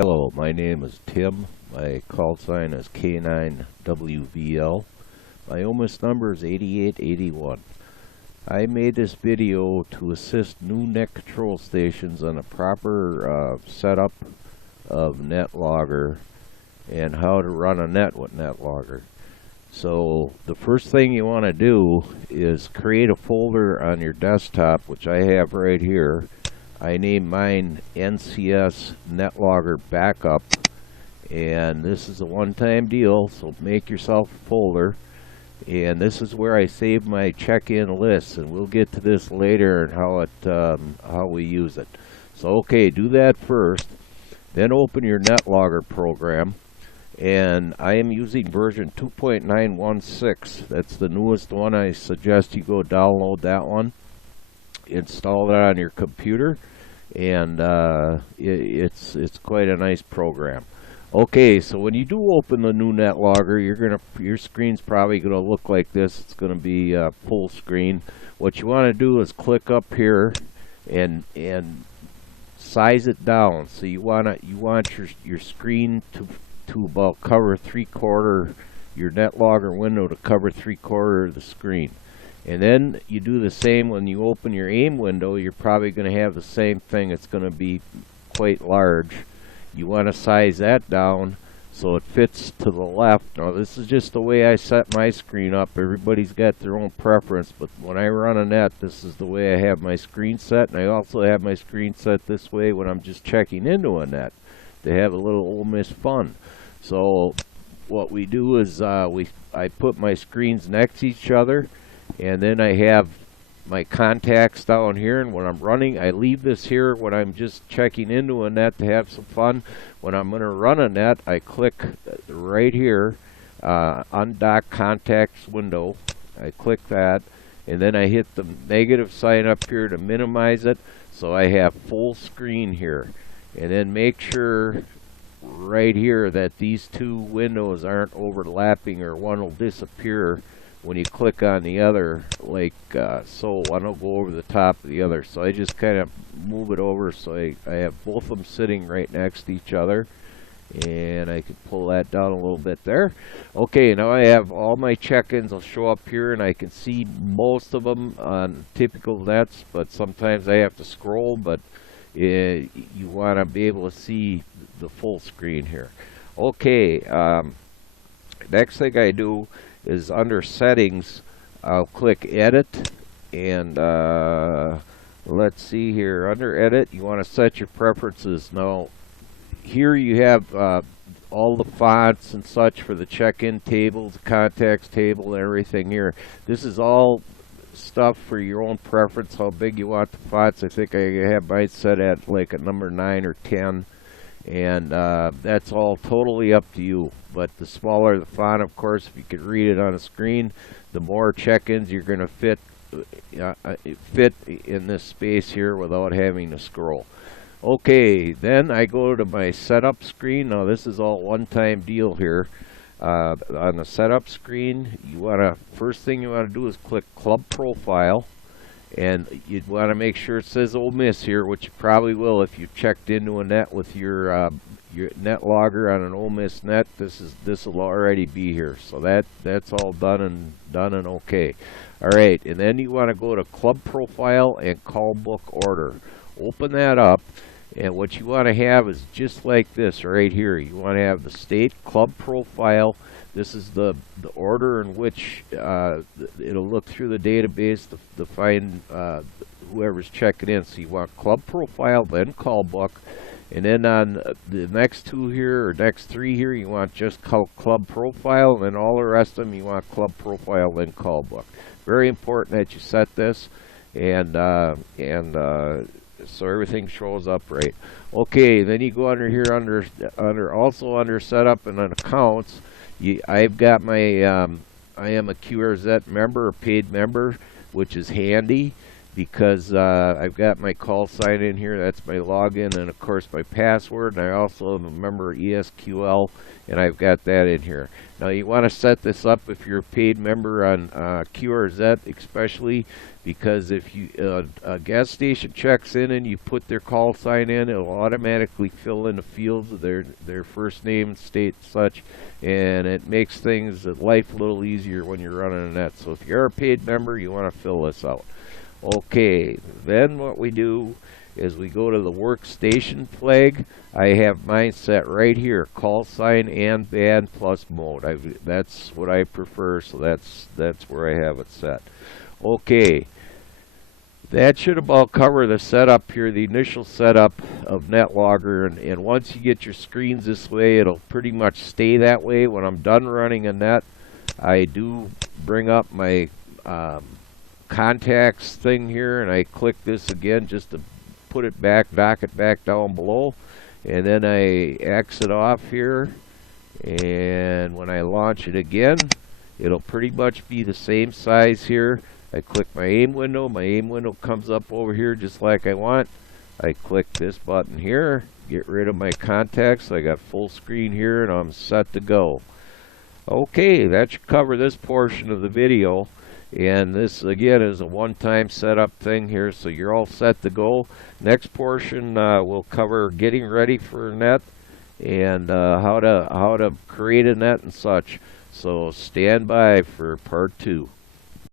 Hello, my name is Tim. My call sign is K9WVL. My OMIS number is 8881. I made this video to assist new net control stations on a proper setup of Netlogger and how to run a net with Netlogger. So the first thing you want to do is create a folder on your desktop, which I have right here. I named mine NCS Netlogger Backup, and this is a one-time deal, so make yourself a folder. And this is where I save my check-in lists, and we'll get to this later and how we use it. So okay, do that first. Then open your Netlogger program, and I am using version 2.916. That's the newest one. I suggest you go download that one, install it on your computer, and it's quite a nice program. Okay, so when you do open the new Netlogger, your screen's probably gonna look like this. It's gonna be full screen. What you want to do is click up here and size it down. So you want your screen to about cover 3/4, your Netlogger window to cover 3/4 of the screen. And then you do the same when you open your AIM window. You're probably going to have the same thing. It's going to be quite large. You want to size that down so it fits to the left. Now this is just the way I set my screen up. Everybody's got their own preference, but when I run a net, this is the way I have my screen set. And I also have my screen set this way when I'm just checking into a net to have a little Ole Miss fun. So what we do is I put my screens next to each other, and then I have my contacts down here, and when I'm running, I leave this here when I'm just checking into a net to have some fun. When I'm going to run a net, I click right here, undock contacts window. I click that, and then I hit the negative sign up here to minimize it, so I have full screen here. And then make sure right here that these two windows aren't overlapping, or one will disappear when you click on the other, like so. One will go over the top of the other, so I just kind of move it over so I have both of them sitting right next to each other, and I can pull that down a little bit there. Okay, now I have all my check-ins will show up here, and I can see most of them on typical nets, but sometimes I have to scroll. But you want to be able to see the full screen here. Okay, next thing I do is under settings, I'll click edit, and let's see here. Under edit, you want to set your preferences. Now here you have all the fonts and such for the check-in table, the contacts table, and everything here. This is all stuff for your own preference, how big you want the fonts. I think I have mine set at like a number 9 or 10, and that's all totally up to you. But the smaller the font, of course, if you could read it on a screen, the more check-ins you're going to fit in this space here without having to scroll. Okay, then I go to my setup screen. Now this is all one-time deal here. On the setup screen, first thing you want to do is click Club Profile, and you'd want to make sure it says Ole Miss here, which you probably will if you checked into a net with your Netlogger on an Ole Miss net. This will already be here, so that's all done and okay. All right, and then you want to go to Club Profile and Call Book Order. Open that up. And what you want to have is just like this right here. You want to have the state club profile. This is the order in which it'll look through the database to find whoever's checking in. So you want club profile, then call book. And then on the next two here, or next three here, you want just club profile. And then all the rest of them, you want club profile, then call book. Very important that you set this. So everything shows up right. Okay, then you go under here under setup and on accounts. I've got my I am a QRZ member, a paid member, which is handy because I've got my call sign in here. That's my login, and of course my password, and I also am a member of ESQL, and I've got that in here. Now you want to set this up if you're a paid member on QRZ, especially because if you a gas station checks in and you put their call sign in, it'll automatically fill in the fields of their first name, state, such, and it makes things life a little easier when you're running a net. So if you're a paid member, you want to fill this out. Okay, then what we do is we go to the workstation flag. I have mine set right here, call sign and band plus mode. That's what I prefer, so that's where I have it set. Okay, that should about cover the setup here, the initial setup of Netlogger, and once you get your screens this way, it'll pretty much stay that way. When I'm done running a net, I do bring up my contacts thing here, and I click this again just to put it back, knock it back down below, and then I exit off here, and when I launch it again, it'll pretty much be the same size here. I click my aim window comes up over here just like I want. I click this button here, get rid of my contacts. I got full screen here, and I'm set to go. Okay, that should cover this portion of the video. And this again is a one-time setup thing here, so you're all set to go. Next portion will cover getting ready for a net and how to create a net and such. So stand by for part 2.